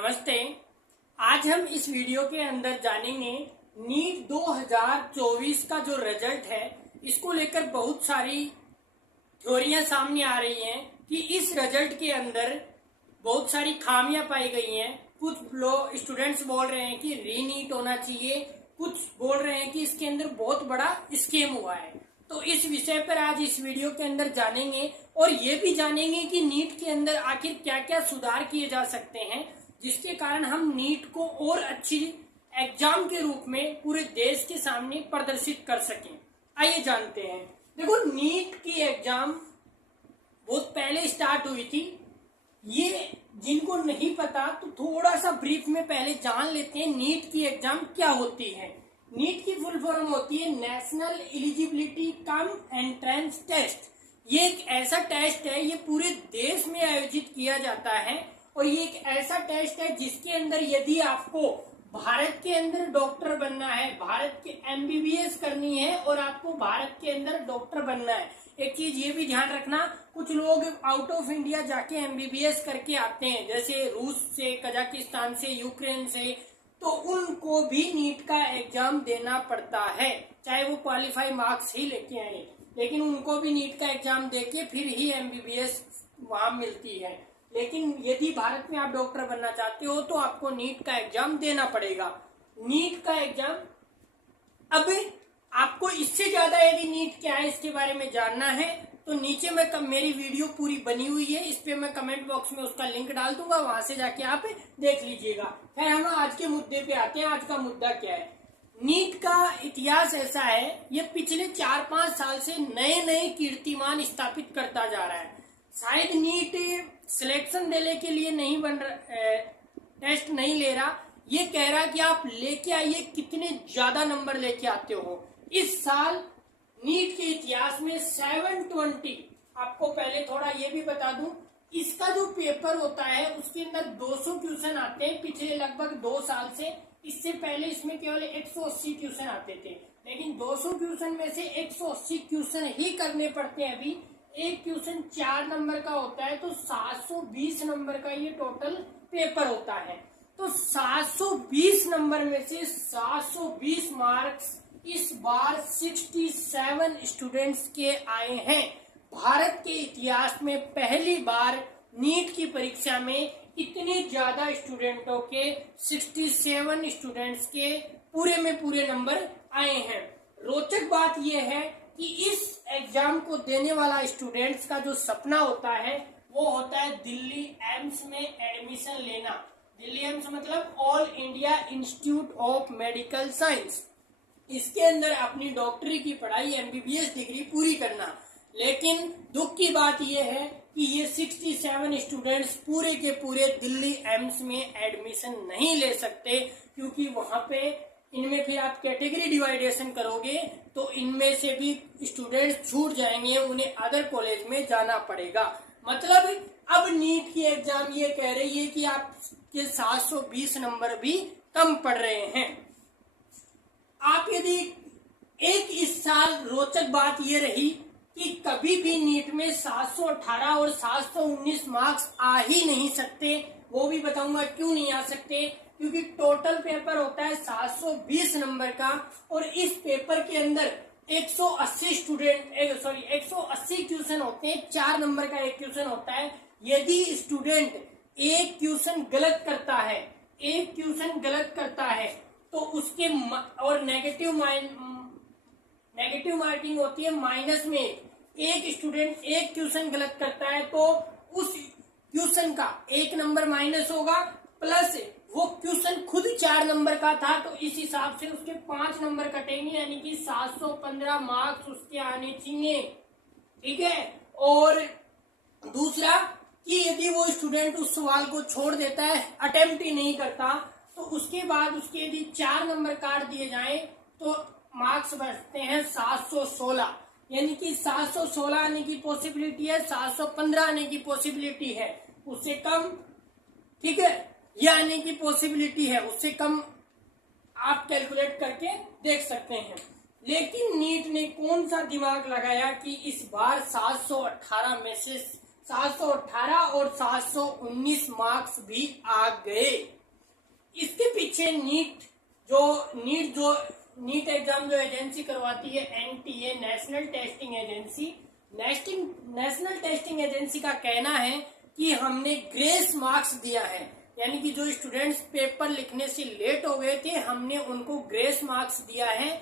नमस्ते। आज हम इस वीडियो के अंदर जानेंगे नीट 2024 का जो रिजल्ट है, इसको लेकर बहुत सारी थ्योरियां सामने आ रही हैं कि इस रिजल्ट के अंदर बहुत सारी खामियां पाई गई हैं। कुछ लोग स्टूडेंट्स बोल रहे हैं कि रीनीट होना चाहिए, कुछ बोल रहे हैं कि इसके अंदर बहुत बड़ा स्कैम हुआ है। तो इस विषय पर आज इस वीडियो के अंदर जानेंगे और ये भी जानेंगे कि नीट के अंदर आखिर क्या क्या सुधार किए जा सकते हैं, जिसके कारण हम नीट को और अच्छी एग्जाम के रूप में पूरे देश के सामने प्रदर्शित कर सकें। आइए जानते हैं। देखो, नीट की एग्जाम बहुत पहले स्टार्ट हुई थी। ये जिनको नहीं पता तो थोड़ा सा ब्रीफ में पहले जान लेते हैं नीट की एग्जाम क्या होती है। नीट की फुल फॉर्म होती है national eligibility cum entrance test. ये एक ऐसा टेस्ट है, ये पूरे देश में आयोजित किया जाता है और ये एक ऐसा टेस्ट है जिसके अंदर यदि आपको भारत के अंदर डॉक्टर बनना है, भारत के एमबीबीएस करनी है और आपको भारत के अंदर डॉक्टर बनना है। एक चीज ये भी ध्यान रखना, कुछ लोग आउट ऑफ इंडिया जाके एमबीबीएस करके आते हैं, जैसे रूस से, कजाकिस्तान से, यूक्रेन से, तो उनको भी नीट का एग्जाम देना पड़ता है, चाहे वो क्वालिफाई मार्क्स ही लेके आए, लेकिन उनको भी नीट का एग्जाम देके फिर ही एमबीबीएस वहां मिलती है। लेकिन यदि भारत में आप डॉक्टर बनना चाहते हो तो आपको नीट का एग्जाम देना पड़ेगा। नीट का एग्जाम, अब आपको इससे ज्यादा यदि नीट क्या है इसके बारे में जानना है तो नीचे में मेरी वीडियो पूरी बनी हुई है, इस पे मैं कमेंट बॉक्स में उसका लिंक डाल दूंगा, वहां से जाके आप देख लीजिएगा। खैर, हम आज के मुद्दे पे आते हैं। आज का मुद्दा क्या है? नीट का इतिहास ऐसा है, ये पिछले 4-5 साल से नए नए कीर्तिमान स्थापित करता जा रहा है। शायद नीट सिलेक्शन देने के लिए नहीं बन रहा, टेस्ट नहीं ले रहा, ये कह रहा कि आप लेके आइए कितने ज्यादा नंबर लेके आते हो। इस साल नीट के इतिहास में 720, आपको पहले थोड़ा ये भी बता दूं, इसका जो पेपर होता है उसके अंदर 200 क्वेश्चन आते हैं पिछले लगभग 2 साल से। इससे पहले इसमें केवल 180 क्वेश्चन आते थे, लेकिन 200 क्वेश्चन में से 180 क्वेश्चन ही करने पड़ते हैं। अभी एक क्वेश्चन 4 नंबर का होता है, तो 720 नंबर का ये टोटल पेपर होता है। तो 720 नंबर में से 720 मार्क्स इस बार 67 स्टूडेंट्स के आए हैं। भारत के इतिहास में पहली बार नीट की परीक्षा में इतने ज्यादा स्टूडेंटों के 67 स्टूडेंट्स के पूरे में पूरे नंबर आए हैं। रोचक बात यह है कि इस एग्जाम को देने वाला स्टूडेंट्स का जो सपना होता है वो होता है दिल्ली एम्स में एडमिशन लेना। दिल्ली एम्स मतलब all India institute of medical science. इसके अंदर अपनी डॉक्टरी की पढ़ाई, एमबीबीएस डिग्री पूरी करना। लेकिन दुख की बात यह है कि ये 67 स्टूडेंट्स पूरे के पूरे दिल्ली एम्स में एडमिशन नहीं ले सकते, क्योंकि वहां पे इनमें फिर आप कैटेगरी डिवाइडेशन करोगे तो इनमें से भी स्टूडेंट्स छूट जाएंगे, उन्हें अदर कॉलेज में जाना पड़ेगा। मतलब अब नीट की एग्जाम ये कह रही है कि आपके 720 नंबर भी कम पड़ रहे हैं। आप यदि इस साल रोचक बात ये रही कि कभी भी नीट में 718 और 719 मार्क्स आ ही नहीं सकते। वो भी बताऊंगा क्यों नहीं आ सकते, क्योंकि टोटल पेपर होता है 720 नंबर का और इस पेपर के अंदर 180 क्वेश्चन होते हैं। 4 नंबर का एक क्वेश्चन होता है। यदि स्टूडेंट एक क्वेश्चन गलत करता है तो उसके और नेगेटिव मार्किंग होती है माइनस में। एक स्टूडेंट एक क्वेश्चन गलत करता है तो उस क्वेश्चन का 1 नंबर माइनस होगा, प्लस वो क्वेश्चन खुद 4 नंबर का था तो इस हिसाब से उसके 5 नंबर कटेंगे, यानी कि 715 मार्क्स उसके आने चाहिए। ठीक है। और दूसरा कि यदि वो स्टूडेंट उस सवाल को छोड़ देता है, अटेम्प्ट ही नहीं करता, तो उसके बाद उसके यदि 4 नंबर काट दिए जाएं तो मार्क्स बचते हैं 716, यानी कि 716 आने की पॉसिबिलिटी है, 715 आने की पॉसिबिलिटी है, उससे कम। ठीक है, ये आने की पॉसिबिलिटी है, उससे कम आप कैलकुलेट करके देख सकते हैं। लेकिन नीट ने कौन सा दिमाग लगाया कि इस बार 718 में से 718 और 719 मार्क्स भी आ गए। इसके पीछे नीट एग्जाम जो एजेंसी करवाती है, NTA, national testing agency, national testing agency का कहना है कि हमने ग्रेस मार्क्स दिया है, यानी कि जो स्टूडेंट्स पेपर लिखने से लेट हो गए थे हमने उनको ग्रेस मार्क्स दिया है।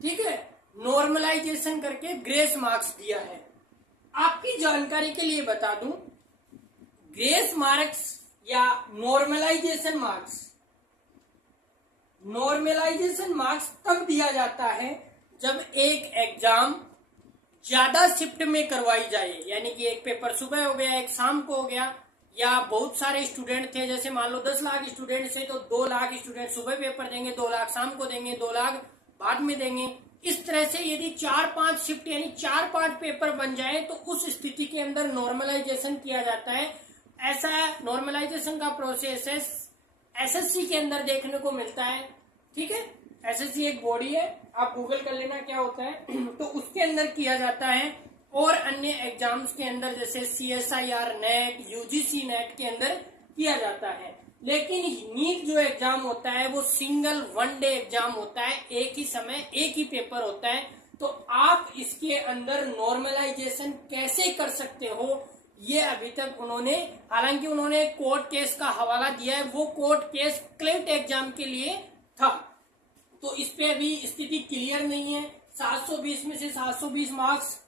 ठीक है, नॉर्मलाइजेशन करके ग्रेस मार्क्स दिया है। आपकी जानकारी के लिए बता दूं, ग्रेस मार्क्स या नॉर्मलाइजेशन मार्क्स तब दिया जाता है जब एक एग्जाम ज्यादा शिफ्ट में करवाई जाए, यानी कि एक पेपर सुबह हो गया, एक शाम को हो गया, या बहुत सारे स्टूडेंट थे, जैसे मान लो 10 लाख स्टूडेंट थे तो 2 लाख स्टूडेंट सुबह पेपर देंगे, 2 लाख शाम को देंगे, 2 लाख बाद में देंगे। इस तरह से यदि 4-5 शिफ्ट यानी 4-5 पेपर बन जाए तो उस स्थिति के अंदर नॉर्मलाइजेशन किया जाता है। ऐसा नॉर्मलाइजेशन का प्रोसेस एसएससी के अंदर देखने को मिलता है। ठीक है, एसएससी एक बॉडी है, आप गूगल कर लेना क्या होता है तो उसके अंदर किया जाता है, और अन्य एग्जाम्स के अंदर जैसे CSIR नेट, यूजीसी नेट के अंदर किया जाता है। लेकिन नीट जो एग्जाम होता है वो सिंगल 1 डे एग्जाम होता है, एक ही समय एक ही पेपर होता है। तो आप इसके अंदर नॉर्मलाइजेशन कैसे कर सकते हो, ये अभी तक हालांकि उन्होंने कोर्ट केस का हवाला दिया है, वो कोर्ट केस क्लेट एग्जाम के लिए था, तो इस पे अभी स्थिति क्लियर नहीं है। 720 में से 720 मार्क्स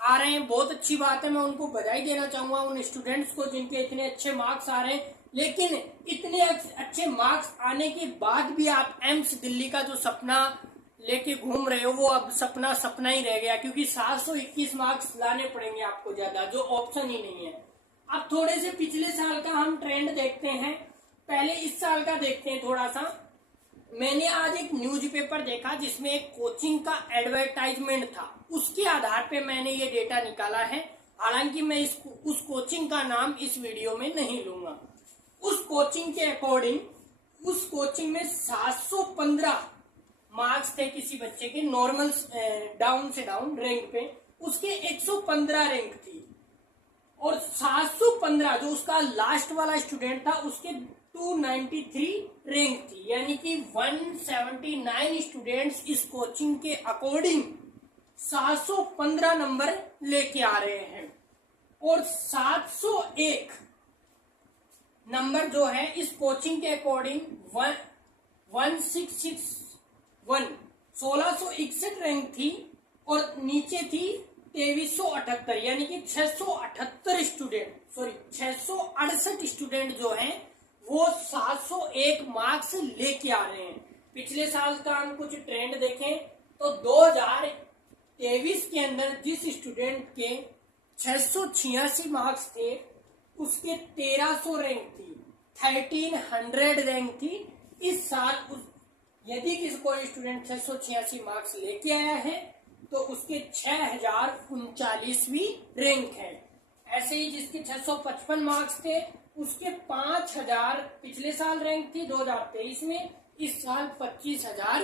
आ रहे हैं, बहुत अच्छी बात है, मैं उनको बधाई देना चाहूंगा उन स्टूडेंट्स को जिनके इतने अच्छे मार्क्स आ रहे हैं। लेकिन इतने अच्छे मार्क्स आने के बाद भी आप एम्स दिल्ली का जो सपना लेके घूम रहे हो वो अब सपना ही रह गया, क्योंकि 721 मार्क्स लाने पड़ेंगे आपको ज्यादा, जो ऑप्शन ही नहीं है। अब थोड़े से पिछले साल का हम ट्रेंड देखते हैं, पहले इस साल का देखते हैं थोड़ा सा। मैंने आज एक न्यूज़पेपर देखा जिसमें एक कोचिंग का एडवर्टाइजमेंट था, उसके आधार पे मैंने ये डेटा निकाला है। हालांकि मैं उस कोचिंग का नाम इस वीडियो में नहीं लूंगा। उस कोचिंग के अकॉर्डिंग उस कोचिंग में 715 मार्क्स थे किसी बच्चे के, नॉर्मल डाउन से डाउन रैंक पे उसके 115 रैंक थी, और 715 जो उसका लास्ट वाला स्टूडेंट था उसके 293 रैंक थी, यानी कि 179 स्टूडेंट्स इस कोचिंग के अकॉर्डिंग 715 नंबर लेके आ रहे हैं, और 701 नंबर जो है इस कोचिंग के अकॉर्डिंग 1661 रैंक थी, और नीचे थी 2378, यानी कि 668 स्टूडेंट जो हैं वो 701 मार्क्स लेके आ रहे हैं। पिछले साल का हम कुछ ट्रेंड देखें तो 2023 के अंदर जिस स्टूडेंट के 686 मार्क्स थे उसके 1300 रैंक थी, 1300 रैंक थी। इस साल यदि किसी कोई स्टूडेंट 686 मार्क्स लेके आया है तो उसके 6039वीं रैंक है। ऐसे ही जिसके 655 मार्क्स थे उसके 5000 पिछले साल रैंक थी 2023 में, इस साल 25000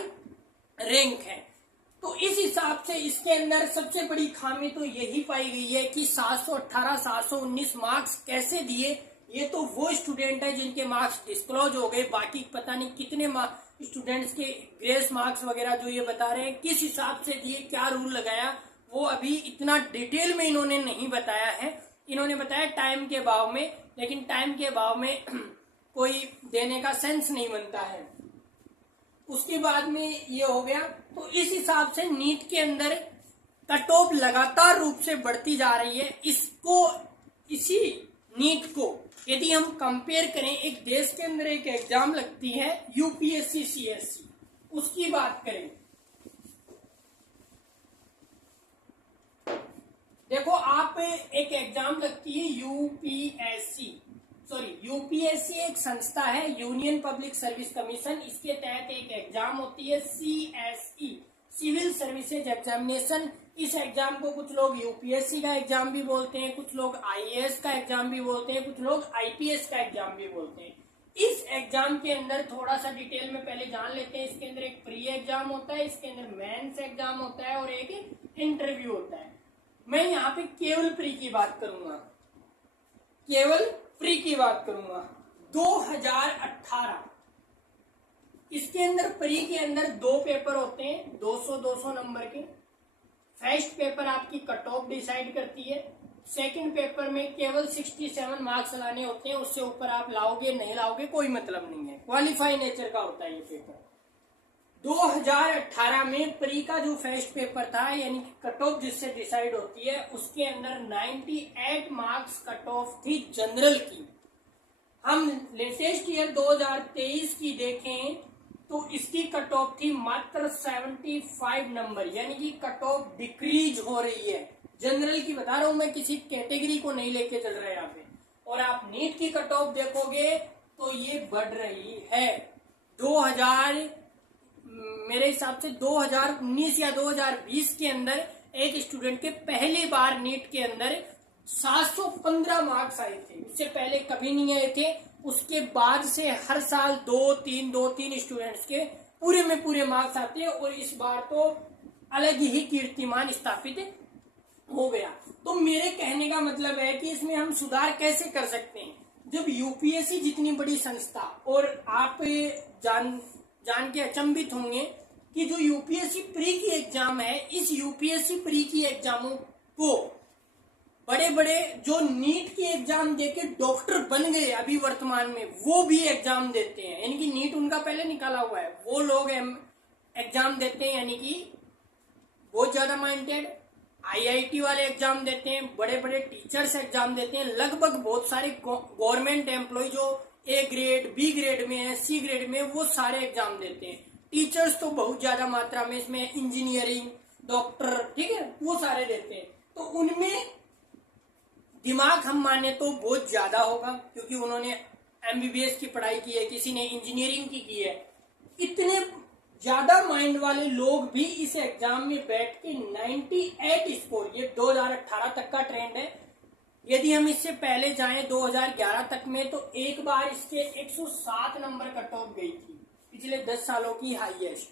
रैंक है। तो इस हिसाब से इसके अंदर सबसे बड़ी खामी तो यही पाई गई है कि 718 719 मार्क्स कैसे दिए। ये तो वो स्टूडेंट है जिनके मार्क्स डिस्क्लोज हो गए, बाकी पता नहीं कितने स्टूडेंट्स के ग्रेस मार्क्स वगैरह जो ये बता रहे हैं किस हिसाब से दिए, क्या रूल लगाया, वो अभी इतना डिटेल में इन्होंने नहीं बताया है। इन्होंने बताया टाइम के भाव में, लेकिन टाइम के भाव में कोई देने का सेंस नहीं बनता है। उसके बाद में ये हो गया, तो इस हिसाब से नीट के अंदर कट ऑफ लगातार रूप से बढ़ती जा रही है। इसी नीट को यदि हम कंपेयर करें, एक देश के अंदर एक एग्जाम लगती है यूपीएससी सीएससी, उसकी बात करें, देखो आप एक एग्जाम लगती है यूपीएससी एक संस्था है, यूनियन पब्लिक सर्विस कमीशन, इसके तहत एक एग्जाम होती है सीएसई, सिविल सर्विसेज एग्जामिनेशन। इस एग्जाम को कुछ लोग यूपीएससी का एग्जाम भी बोलते हैं, कुछ लोग आईएएस का एग्जाम भी बोलते हैं, कुछ लोग आईपीएस का एग्जाम भी बोलते हैं। इस एग्जाम के अंदर थोड़ा सा डिटेल में पहले जान लेते हैं। इसके अंदर एक प्री एग्जाम होता है, इसके अंदर मेंस एग्जाम होता है और एक इंटरव्यू होता है। मैं यहाँ पे केवल प्री की बात करूंगा। केवल प्री की बात करूंगा 2018, इसके अंदर प्री के अंदर 2 पेपर होते हैं 200-200 नंबर के। फर्स्ट पेपर आपकी कट ऑफ डिसाइड करती है, सेकंड पेपर में केवल 67 मार्क्स लाने होते हैं, उससे ऊपर आप लाओगे नहीं लाओगे कोई मतलब नहीं है, क्वालिफाई नेचर का होता है ये पेपर। 2018 में प्री का जो फर्स्ट पेपर था यानी कि कट ऑफ जिससे डिसाइड होती है, उसके अंदर 98 मार्क्स कट ऑफ थी जनरल की। हम लेटेस्ट ईयर 2023 की देखें तो इसकी कट ऑफ थी मात्र 75 नंबर, यानी कि कट ऑफ डिक्रीज हो रही है। जनरल की बता रहा हूं मैं, किसी कैटेगरी को नहीं लेके चल रहा है यहाँ पे। और आप नीट की कट ऑफ देखोगे तो ये बढ़ रही है। 2000 मेरे हिसाब से 2019 या 2020 के अंदर एक स्टूडेंट के पहली बार नीट के अंदर 715 मार्क्स आए थे, उससे पहले कभी नहीं आए थे। उसके बाद से हर साल 2-3 स्टूडेंट्स के पूरे में पूरे मार्क्स आते हैं और इस बार तो अलग ही कीर्तिमान स्थापित हो गया। तो मेरे कहने का मतलब है कि इसमें हम सुधार कैसे कर सकते हैं। जब यूपीएससी जितनी बड़ी संस्था, और आप जान के अचंभित होंगे कि जो यूपीएससी प्री की एग्जाम है, इस यूपीएससी प्री की एग्जामों को बड़े बड़े जो नीट की एग्जाम देके डॉक्टर बन गए अभी वर्तमान में, वो भी एग्जाम देते हैं। यानी कि नीट उनका पहले निकाला हुआ है, वो लोग एग्जाम देते हैं, यानी कि बहुत ज्यादा माइंडेड। आईआईटी वाले एग्जाम देते हैं, बड़े बड़े टीचर्स एग्जाम देते हैं। लगभग बहुत सारे गवर्नमेंट एम्प्लॉय जो ए ग्रेड, बी ग्रेड में है, सी ग्रेड में, वो सारे एग्जाम देते हैं। टीचर्स तो बहुत ज्यादा मात्रा में, इसमें इंजीनियरिंग, डॉक्टर, ठीक है, वो सारे देते हैं। तो उनमें दिमाग हम माने तो बहुत ज्यादा होगा, क्योंकि उन्होंने एमबीबीएस की पढ़ाई की है, किसी ने इंजीनियरिंग की है। इतने ज्यादा माइंड वाले लोग भी इस एग्जाम में बैठ के 98 स्कोर, ये 2018 तक का ट्रेंड है। यदि हम इससे पहले जाएं 2011 तक में, तो एक बार इसके 107 नंबर कट ऑफ गई थी, पिछले 10 सालों की हाईएस्ट।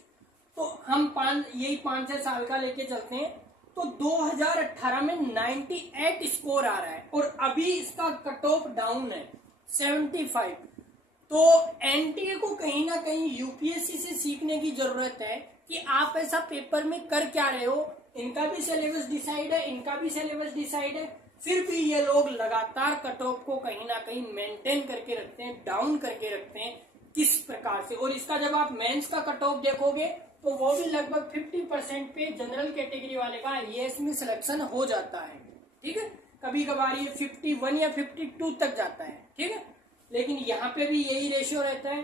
तो हम 5-6 साल का लेके चलते हैं, तो 2018 में 98 स्कोर आ रहा है और अभी इसका कट ऑफ डाउन है 75। तो एनटीए को कहीं ना कहीं यूपीएससी से सीखने की जरूरत है कि आप ऐसा पेपर में कर क्या रहे हो। इनका भी सिलेबस डिसाइड है, इनका भी सिलेबस डिसाइड है, फिर भी ये लोग लगातार कट ऑफ को कहीं ना कहीं मेंटेन करके रखते हैं, डाउन करके रखते हैं, किस प्रकार से। और इसका जब आप मेंस का कट ऑफ देखोगे तो वो भी लगभग 50% पे जनरल कैटेगरी वाले का आईएएस में सिलेक्शन हो जाता है, ठीक है। कभी कभार ये 51 या 52 तक जाता है, ठीक है, लेकिन यहाँ पे भी यही रेशियो रहता है।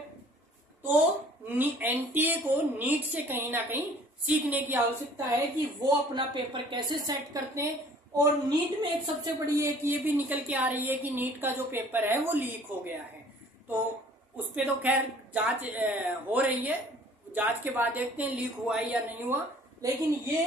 तो एनटीए को नीट से कहीं ना कहीं सीखने की आवश्यकता है कि वो अपना पेपर कैसे सेट करते हैं। और नीट में एक सबसे बड़ी एक ये भी निकल के आ रही है कि नीट का जो पेपर है वो लीक हो गया है, तो उस पर तो खैर जांच हो रही है, जांच के बाद देखते हैं लीक हुआ है या नहीं हुआ। लेकिन ये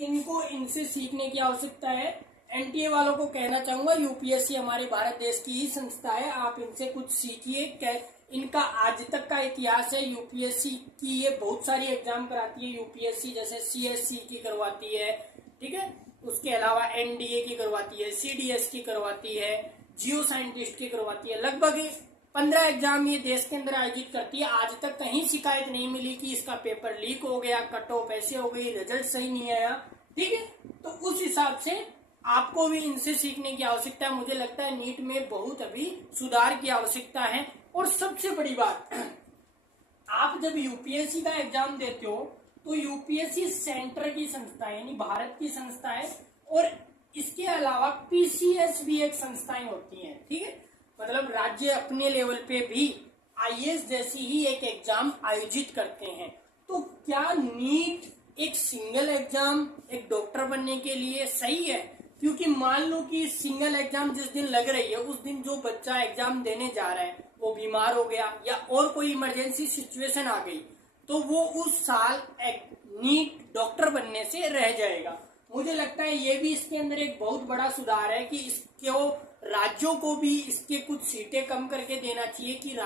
इनसे सीखने की आवश्यकता है। एनटीए वालों को कहना चाहूंगा, यूपीएससी हमारे भारत देश की ही संस्था है, आप इनसे कुछ सीखिए। इनका आज तक का इतिहास है, यूपीएससी की ये बहुत सारी एग्जाम कराती है। यूपीएससी जैसे सीएससी की करवाती है, ठीक है, उसके अलावा एनडीए की करवाती है, सीडीएस की करवाती है, जियो साइंटिस्ट की करवाती है। लगभग 15 एग्जाम ये देश के अंदर आयोजित करती है। आज तक कहीं शिकायत नहीं मिली कि इसका पेपर लीक हो गया, कट ऑफ ऐसे हो गई, रिजल्ट सही नहीं आया, ठीक है। तो उस हिसाब से आपको भी इनसे सीखने की आवश्यकता है। मुझे लगता है नीट में बहुत अभी सुधार की आवश्यकता है। और सबसे बड़ी बात, आप जब यूपीएससी का एग्जाम देते हो तो यूपीएससी सेंटर की संस्था है, यानी भारत की संस्था है। और इसके अलावा पीसीएस भी एक संस्थाएं होती हैं, ठीक है, मतलब राज्य अपने लेवल पे भी आईएएस जैसी ही एक एग्जाम आयोजित करते हैं। तो क्या नीट एक सिंगल एग्जाम एक डॉक्टर बनने के लिए सही है? क्योंकि मान लो कि सिंगल एग्जाम जिस दिन लग रही है, उस दिन जो बच्चा एग्जाम देने जा रहा है वो बीमार हो गया या और कोई इमरजेंसी सिचुएशन आ गई, तो वो उस साल नीट डॉक्टर बनने से रह जाएगा। मुझे लगता है ये भी इसके अंदर एक बहुत बड़ा सुधार है कि इसको राज्यों को भी इसके कुछ सीटें कम करके देना चाहिए, कि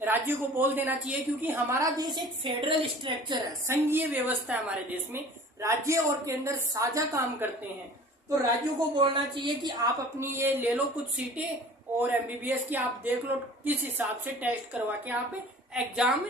राज्य को बोल देना चाहिए, क्योंकि हमारा देश एक फेडरल स्ट्रक्चर है, संघीय व्यवस्था है हमारे देश में, राज्य और केंद्र साझा काम करते हैं। तो राज्यों को बोलना चाहिए कि आप अपनी ये ले लो कुछ सीटें और एमबीबीएस की आप देख लो किस हिसाब से टेस्ट करवा के आप एग्जाम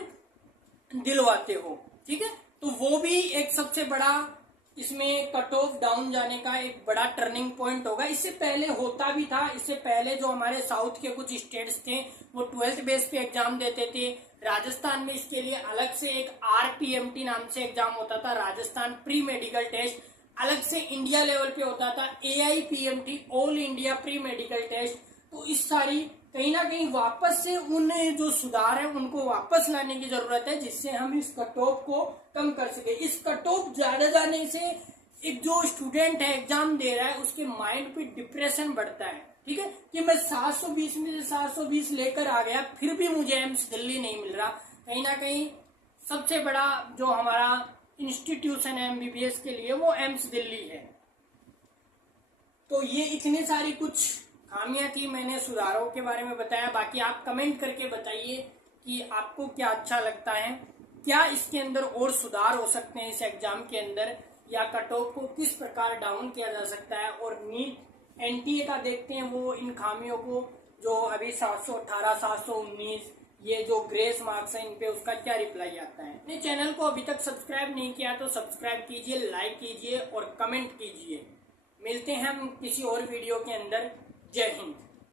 दिलवाते हो। ठीक है, तो वो भी एक सबसे बड़ा इसमें कट ऑफ डाउन जाने का एक बड़ा टर्निंग पॉइंट होगा। इससे पहले होता भी था, इससे पहले जो हमारे साउथ के कुछ स्टेट्स थे वो 12th बेस पे एग्जाम देते थे। राजस्थान में इसके लिए अलग से एक RPMT नाम से एग्जाम होता था, राजस्थान प्री मेडिकल टेस्ट। अलग से इंडिया लेवल पे होता था AIPMT, all India pre medical test. तो इस सारी कहीं ना कहीं वापस से उन जो सुधार है उनको वापस लाने की जरूरत है, जिससे हम इस कट ऑफ को कम कर सके। इस कट ऑफ ज्यादा जाने से एक जो स्टूडेंट है एग्जाम दे रहा है उसके माइंड पे डिप्रेशन बढ़ता है। ठीक है, कि मैं 720 में से 720 लेकर आ गया फिर भी मुझे एम्स दिल्ली नहीं मिल रहा। कहीं ना कहीं सबसे बड़ा जो हमारा इंस्टीट्यूशन है एमबीबीएस के लिए वो एम्स दिल्ली है। तो ये इतनी सारी कुछ खामियां थी, मैंने सुधारों के बारे में बताया। बाकी आप कमेंट करके बताइए कि आपको क्या अच्छा लगता है, क्या इसके अंदर और सुधार हो सकते हैं इस एग्जाम के अंदर, या कट ऑफ को किस प्रकार डाउन किया जा सकता है। और नीट एनटीए का देखते हैं वो इन खामियों को, जो अभी 718 719 ये जो ग्रेस मार्क्स है इन पे उसका क्या रिप्लाई आता है। अपने चैनल को अभी तक सब्सक्राइब नहीं किया तो सब्सक्राइब कीजिए, लाइक कीजिए और कमेंट कीजिए। मिलते हैं हम किसी और वीडियो के अंदर। जय हिंद।